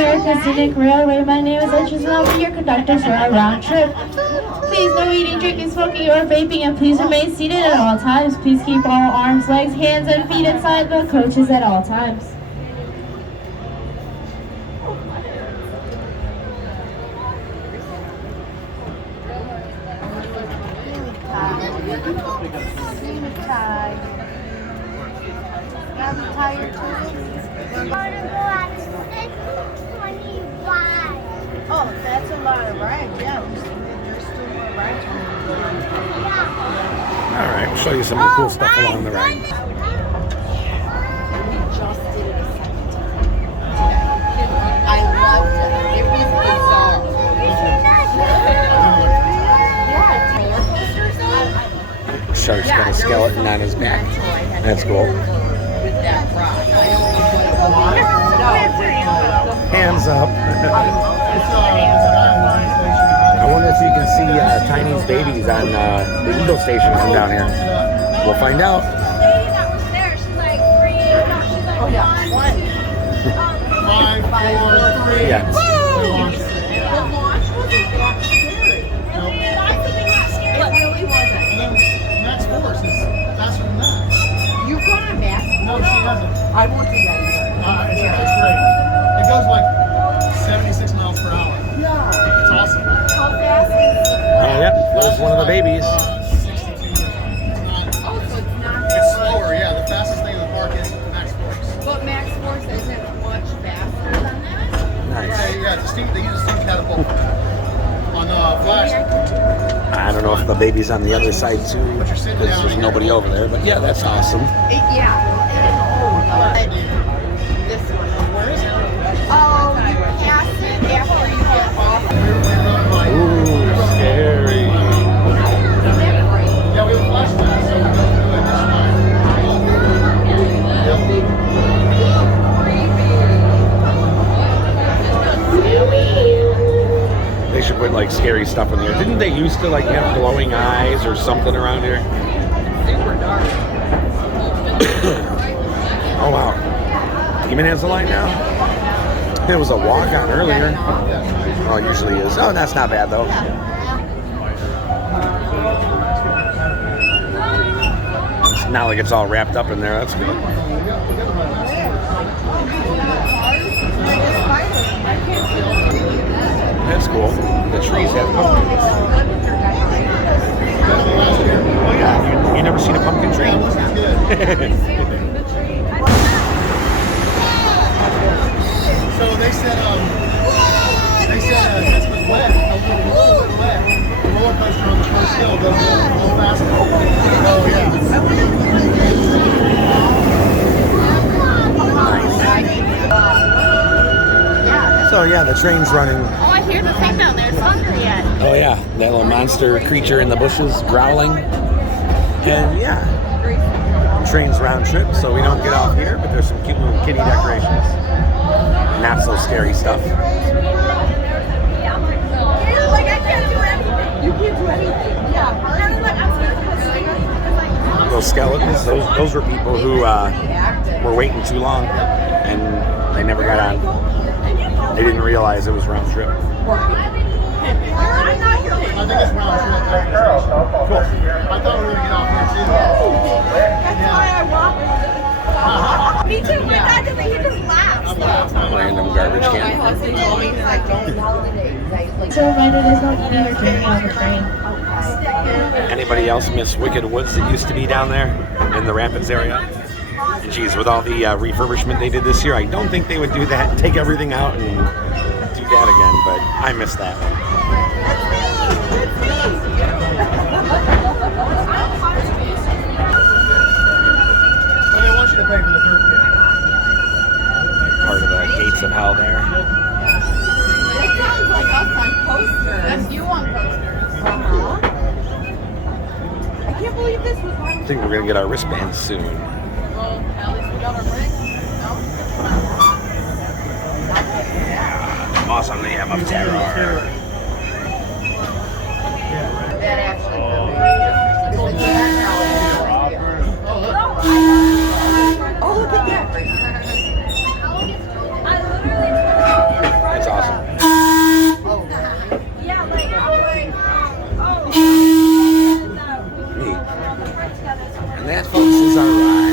America's Scenic Railway. My name is Edges and I'll be your conductor for our round trip. Please no eating, drinking, smoking, or vaping, and please remain seated at all times. Please keep all arms, legs, hands, and feet inside the coaches at all times. Oh, that's a lot of rides, yeah. There's still more rides. Alright, we'll show you some of the cool stuff along the ride. We just did it a second time. I loved it. It was bizarre. Shark's got a skeleton on his back. That's cool. Hands up. I wonder if you can see Tiny's babies on the Eagle Station from down here. We'll find out. Yeah. You've gone on Max? No, she hasn't. I won't do that either. It's great. It goes like 76 miles per hour. Yeah. It's awesome. How fast is it? Yep, there's one of the babies. 62 years old. Oh, so it's not. It's slower, yeah. The fastest thing in the park is Max Force. But Max Force isn't much faster than that? Nice. Yeah, they use a steam catapult on Flash. I don't know if the baby's on the other side too, because there's nobody over there. But yeah, that's awesome. Yeah. This one. Where is it? Oh, you pass it after you get off. Ooh, scary. Yeah, we have a Flash pass, so we're going to do it this time. They should put like scary stuff in here. Didn't they used to like have glowing eyes or something around here? Super dark. Oh wow. Even has a light now? There was a walk on earlier. Oh, it usually is. Oh, that's not bad though. It's not like it's all wrapped up in there. That's good. That's cool. The trees have pumpkins. Oh yeah, you never seen a pumpkin tree? So they said this was wet, a little bit wet. The roller coaster on the first hill goes a little faster. Oh So yeah, the train's running. Oh, I hear the thing down there. It's hungry yet. Oh yeah, that little monster creature in the bushes growling. And yeah, train's round trip, so we don't get off here, but there's some cute little kitty decorations. Not so scary stuff. Like, I can't do anything. You can't do anything. Yeah. I'm like, I'm scared. Those skeletons, those were people who were waiting too long, and they never got on. They didn't realize it was round trip. I think it's round trip. Cool. I thought we were going to get off here too. That's why I walked. Me too. My dad did. He just laughs. Random garbage can. So reminder, there's no eating or drinking on the train. Anybody else miss Wicked Woods that used to be down there in the Rapids area? And geez, with all the refurbishment they did this year, I don't think they would do that, take everything out and do that again, but I miss that. Well, they want you to pay for the third kid. Part of the gates of hell there. It sounds like us on posters. That's you on posters. I can't believe this was I think we're going to get our wristbands soon. Well, at least we got our break. No? Awesome Name of Terror. That actually Oh, look at that. And that, folks, is our ride.